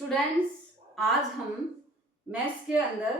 Students, आज हम maths के अंदर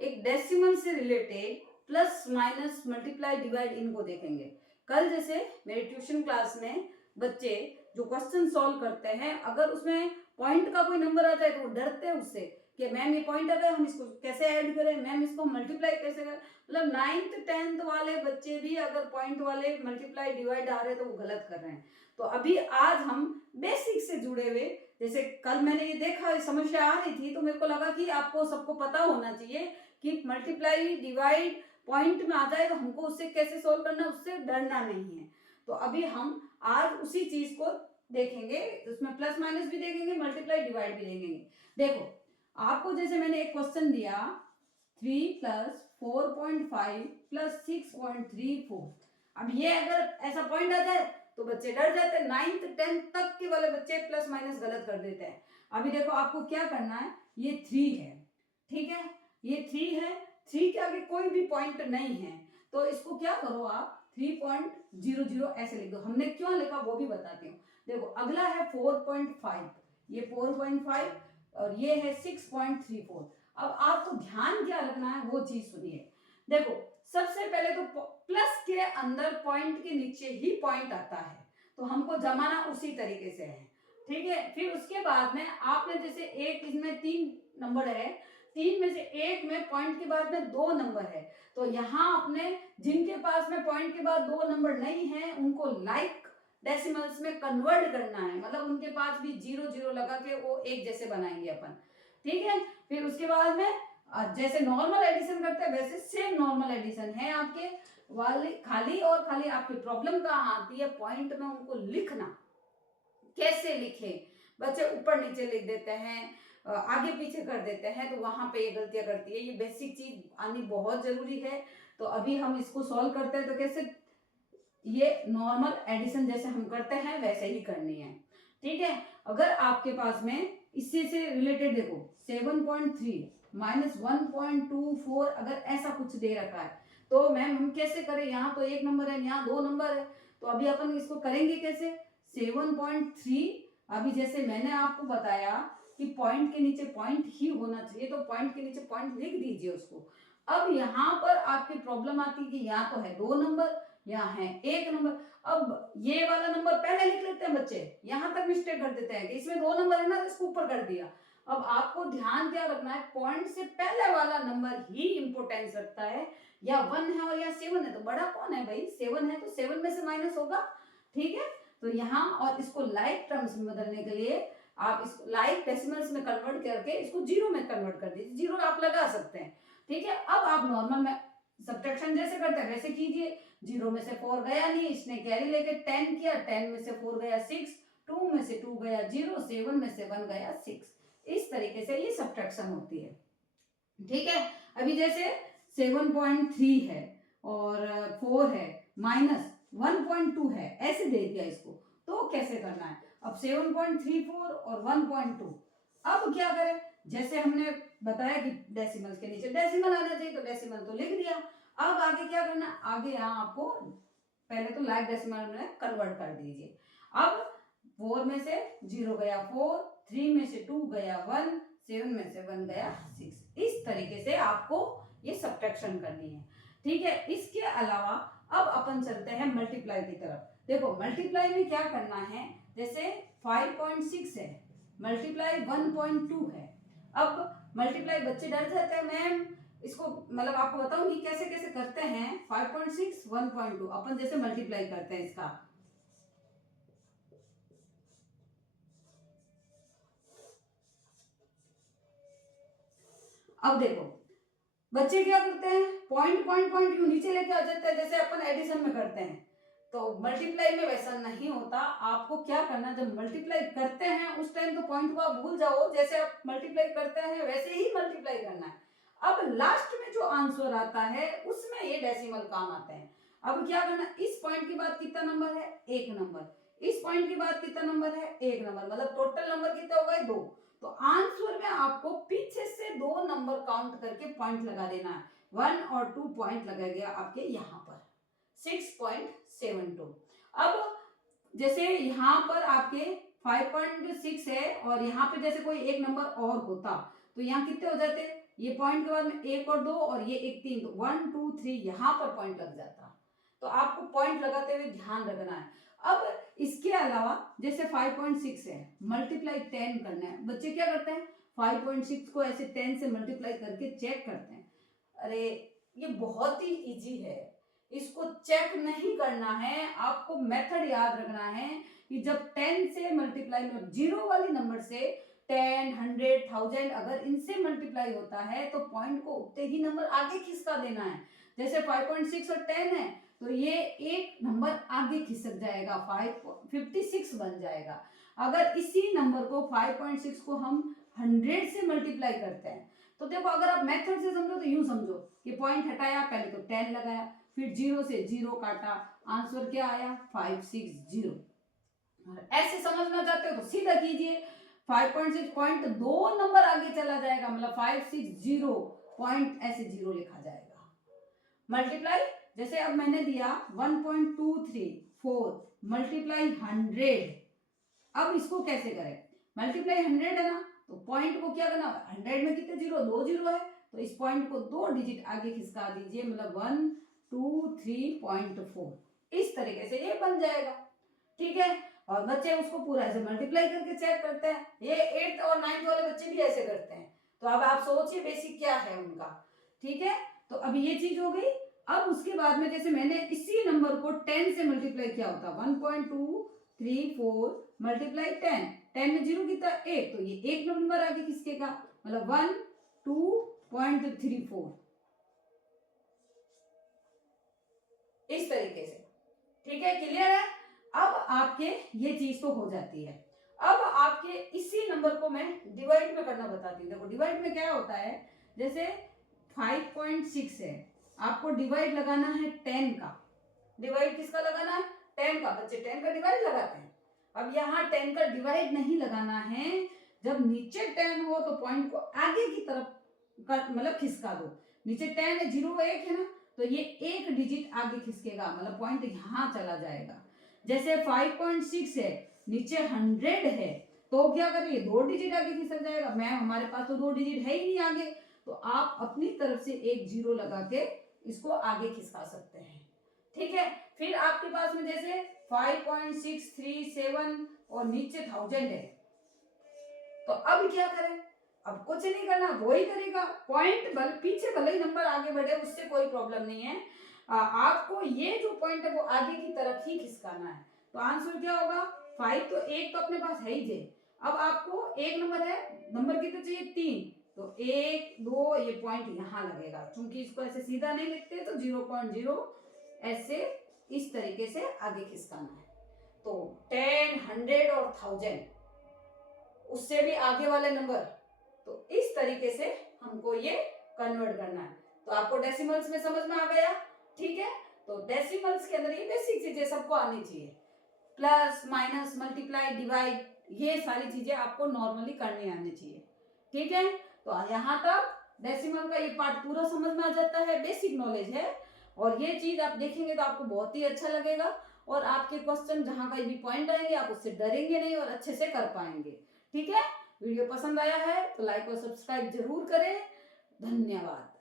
एक डेसिमल से related plus minus multiply divide इनको देखेंगे। कल जैसे मेरे ट्यूशन क्लास में बच्चे जो क्वेश्चन सॉल्व करते हैं, अगर उसमें पॉइंट का कोई नंबर आता है तो वो डरते हैं उससे कि मैम ये पॉइंट आ गया, हम इसको कैसे ऐड करें, मैम इसको मल्टीप्लाई कैसे करें। मतलब 9th-10th वाले बच्चे भी अगर पॉइंट वाले मल्टीप्लाई डिवाइड आ रहे हैं तो वो गलत कर रहे हैं। तो अभी आज हम बेसिक से जुड़े हुए, जैसे कल मैंने ये देखा समस्या आ रही थी तो मेरे को लगा कि आपको सबको पता होना चाहिए कि मल्टीप्लाई डिवाइड पॉइंट में आ जाए तो हमको उससे कैसे सोल्व करना, उससे डरना नहीं है। तो अभी हम आज उसी चीज को देखेंगे, उसमें प्लस माइनस भी देखेंगे, मल्टीप्लाई डिवाइड भी देखेंगे। देखो, आपको जैसे मैंने एक क्वेश्चन दिया 3 + 4.5 + 6.34। अब ये अगर ऐसा पॉइंट आ जाए तो बच्चे डर जाते हैं। 9th-10th तक के वाले बच्चे प्लस माइनस गलत कर देते हैं। अभी देखो आपको क्या करना है, ये 3 है, ठीक है, ये 3 है, 3 के आगे कोई भी पॉइंट नहीं है तो इसको क्या करो आप 3.00 ऐसे लिख दो। हमने क्यों लिखा वो भी बताती हूँ। देखो अगला है 4.5, ये 4.5 और ये है 6.34। अब आपको ध्यान क्या रखना है वो चीज सुनिए। देखो सबसे पहले तो प्लस के अंदर पॉइंट के नीचे ही पॉइंट आता है तो हमको जमाना उसी तरीके से है, ठीक है। फिर उसके बाद में आपने जैसे एक, इसमें 3 नंबर है, 3 में से एक में पॉइंट के बाद में 2 नंबर है तो यहाँ अपने जिनके पास में पॉइंट के बाद 2 नंबर नहीं है उनको लाइक डेसिमल्स में कन्वर्ट करना है, मतलब उनके पास भी 0 लगा के वो एक जैसे बनाएंगे अपन, ठीक है। फिर उसके बाद में जैसे नॉर्मल एडिशन करते हैं वैसे सेम नॉर्मल एडिशन है आपके वाले, खाली और खाली आपकी प्रॉब्लम कहाँ आती है, पॉइंट में उनको लिखना। कैसे लिखें, बच्चे ऊपर नीचे लिख देते हैं, आगे पीछे कर देते हैं तो वहां पे ये गलतियां करती है। ये बेसिक चीज आनी बहुत जरूरी है। तो अभी हम इसको सॉल्व करते हैं तो कैसे, ये नॉर्मल एडिशन जैसे हम करते हैं वैसे ही करनी है, ठीक है। अगर आपके पास में इससे से रिलेटेड देखो 7.3 - 1.24 अगर ऐसा कुछ दे रखा है तो मैम हम कैसे करें, यहाँ तो एक नंबर है, यहाँ 2 नंबर है, तो अभी अपन इसको करेंगे कैसे। 7.3, अभी जैसे मैंने आपको बताया कि पॉइंट के नीचे पॉइंट ही होना चाहिए तो पॉइंट के नीचे पॉइंट लिख दीजिए उसको। अब यहाँ पर आपकी प्रॉब्लम आती है कि यहाँ तो है 2 नंबर, यहाँ है 1 नंबर। अब ये वाला नंबर पहले लिख लेते हैं बच्चे, यहां तक मिस्टेक कर देते हैं कि इसमें 2 नंबर है ना तो इसको ऊपर कर दिया। अब आपको ध्यान क्या रखना है, पॉइंट से पहले वाला नंबर ही इंपोर्टेंस रखता है। या 1 है और या 7 है तो बड़ा कौन है भाई, 7 है तो 7 में से माइनस होगा, ठीक है। तो यहाँ और इसको लाइक टर्म्स में बदलने के लिए आप इसको लाइक डेसिमल्स में कन्वर्ट करके इसको 0 में कन्वर्ट कर दीजिए, 0 आप लगा सकते हैं, ठीक है। अब आप नॉर्मल में सब्ट्रैक्शन जैसे करते हैं वैसे कीजिए। 0 में से 4 गया नहीं, इसने कैरी लेके 10 किया, 10 में से 4 गया 6, 2 में से 2 गया 0, 7 में से 1 गया 6। इस तरीके से ये सब्ट्रैक्शन होती है, ठीक है। अभी जैसे 7.3 है और 4 है माइनस 1.2 है, ऐसे दे दिया इसको तो कैसे करना है। अब 7.34 और 1.2, अब क्या करें, जैसे हमने बताया कि डेसिमल के नीचे डेसिमल आना चाहिए तो डेसिमल तो लिख दिया। अब आगे क्या करना, आगे यहाँ आपको पहले तो लाइक डेसिमल में कन्वर्ट कर दीजिए। अब 4 में से 0 गया 4, 3 में से 2 गया 1, 7 में से 1 गया 6। इस तरीके से आपको ये सब्ट्रैक्शन करनी है, ठीक है। इसके अलावा अब अपन चलते हैं मल्टीप्लाई की तरफ। देखो मल्टीप्लाई में क्या करना है, जैसे 5.6 है मल्टीप्लाई 1.2 है। अब मल्टीप्लाई बच्चे डर जाते हैं मैम, इसको मतलब आपको बताऊंगी कैसे कैसे करते हैं। 5.6 1.2 अपन जैसे मल्टीप्लाई करते हैं इसका, अब देखो बच्चे क्या करते हैं, पॉइंट पॉइंट पॉइंट यू नीचे लेके आ जाते हैं जैसे अपन एडिशन में करते हैं। तो मल्टीप्लाई में वैसा नहीं होता। आपको क्या करना, जब मल्टीप्लाई करते हैं उस टाइम तो पॉइंट को आप भूल जाओ, जैसे आप मल्टीप्लाई करते हैं वैसे ही मल्टीप्लाई करना है। अब लास्ट में जो आंसर आता है उसमें ये डेसिमल काम आते हैं। अब क्या करना, इस पॉइंट के बाद कितना नंबर है, 1 नंबर, इस पॉइंट के बाद कितना नंबर है, 1 नंबर, मतलब टोटल नंबर कितने हो गए 2। तो आंसर में आपको पीछे से 2 नंबर काउंट करके पॉइंट लगा देना है। 1 और 2 पॉइंट लगेगा आपके यहाँ पर 6.72। अब जैसे यहाँ पर आपके 5.6 है और यहाँ पे जैसे कोई एक नंबर और होता तो यहाँ कितने हो जाते, ये पॉइंट के बाद में एक और दो और ये एक तीन, तो 1 2 3 यहाँ पर पॉइंट लग जाता। तो आपको पॉइंट लगाते हुए ध्यान रखना है। अब इसके अलावा जैसे 5.6 है, मल्टीप्लाई 10 करना है, बच्चे क्या करते हैं 5.6 को ऐसे 10 से मल्टीप्लाई करके चेक करते हैं। अरे ये बहुत ही इजी है, इसको चेक नहीं करना है, आपको मेथड याद रखना है कि जब 10 से मल्टीप्लाई में जीरो वाली नंबर से 10, 100, 1000 अगर इनसे मल्टीप्लाई होता है तो पॉइंट को उतने ही नंबर आगे खिसका देना है। जैसे 5.6 और 10 है तो ये एक नंबर आगे खिसक जाएगा, 56 बन जाएगा। अगर इसी नंबर को 5.6 को हम 100 से मल्टीप्लाई करते हैं तो देखो, अगर आप मेथड से समझो तो यूं समझो कि पॉइंट हटाया, पहले तो 10 लगाया, फिर जीरो से जीरो काटा, आंसर क्या आया 560। ऐसे समझना चाहते हो तो सीधा कीजिए, 5.6 पॉइंट दो नंबर आगे चला जाएगा, मतलब 560 पॉइंट ऐसे जीरो लिखा जाएगा। मल्टीप्लाई जैसे अब मैंने दिया 1.234 मल्टीप्लाई 100, अब इसको कैसे करें, मल्टीप्लाई 100 है ना, तो पॉइंट को क्या करना, 100 में कितने जीरो, दो जीरो है, तो इस पॉइंट को दो डिजिट आगे खिसका दीजिए, मतलब 123.4, इस तरीके से ये बन जाएगा। ठीक है, और बच्चे उसको पूरा ऐसे मल्टीप्लाई करके चेक करते हैं, ये 8th और 9th वाले बच्चे भी ऐसे करते हैं। तो अब आप सोचिए बेसिक क्या है उनका। ठीक है, तो अभी ये चीज हो गई। अब उसके बाद में जैसे मैंने इसी नंबर को 10 से मल्टीप्लाई किया होता, 1.234 मल्टीप्लाई 10 में जीरो कितना, एक, तो ये एक नंबर आगे किसकेगा, मतलब 12.34, इस तरीके से। ठीक है, क्लियर है। अब आपके ये चीज तो हो जाती है। अब आपके इसी नंबर को मैं डिवाइड में करना बताती हूँ। देखो डिवाइड में क्या होता है, जैसे 5.6 है, आपको डिवाइड लगाना है 10 का। डिवाइड किसका लगाना है, 10 का। बच्चे 10 का डिवाइड लगाते हैं। अब यहाँ 10 का डिवाइड नहीं लगाना है, जब नीचे 10 हो तो पॉइंट को आगे की तरफ मतलब खिसका दो। नीचे 10 है, जीरो एक है ना, तो ये एक डिजिट आगे खिसकेगा, मतलब पॉइंट यहाँ चला जाएगा। जैसे 5.6 है, नीचे 100 है, तो क्या करें, दो डिजिट आगे खिसक जाएगा। मैम हमारे पास तो दो डिजिट है ही नहीं आगे, तो आप अपनी तरफ से एक जीरो लगा के इसको आगे खिसका सकते हैं। ठीक है, फिर आपके पास में जैसे 5.637 और नीचे 1000 है, तो अब क्या करें, अब कुछ नहीं करना, वो ही करेगा। पॉइंट पीछे भले ही नंबर आगे बढ़े, उससे कोई प्रॉब्लम नहीं है। आपको ये जो पॉइंट है वो आगे की तरफ ही खिसकाना है। तो आंसर क्या होगा, 5, तो एक तो अपने पास है ही जे। अब आपको एक नंबर है, नंबर कितने चाहिए, 3, तो 1 2 ये पॉइंट यहाँ लगेगा। चूंकि इसको ऐसे सीधा नहीं लिखते तो 0.0 ऐसे इस तरीके से आगे खिसकाना है। तो 10, 100 और 1000, उससे भी आगे वाले नंबर, तो इस तरीके से हमको ये कन्वर्ट करना है। तो आपको डेसिमल्स में समझ में आ गया। ठीक है, तो डेसिमल्स के अंदर ये बेसिक चीजें सबको आनी चाहिए, प्लस माइनस मल्टीप्लाई डिवाइड, ये सारी चीजें आपको नॉर्मली करनी आनी चाहिए। ठीक है, तो यहाँ तक डेसिमल का ये पार्ट पूरा समझ में आ जाता है, बेसिक नॉलेज है। और ये चीज आप देखेंगे तो आपको बहुत ही अच्छा लगेगा, और आपके क्वेश्चन जहां कहीं भी पॉइंट आएंगे आप उससे डरेंगे नहीं और अच्छे से कर पाएंगे। ठीक है, वीडियो पसंद आया है तो लाइक और सब्सक्राइब जरूर करें। धन्यवाद।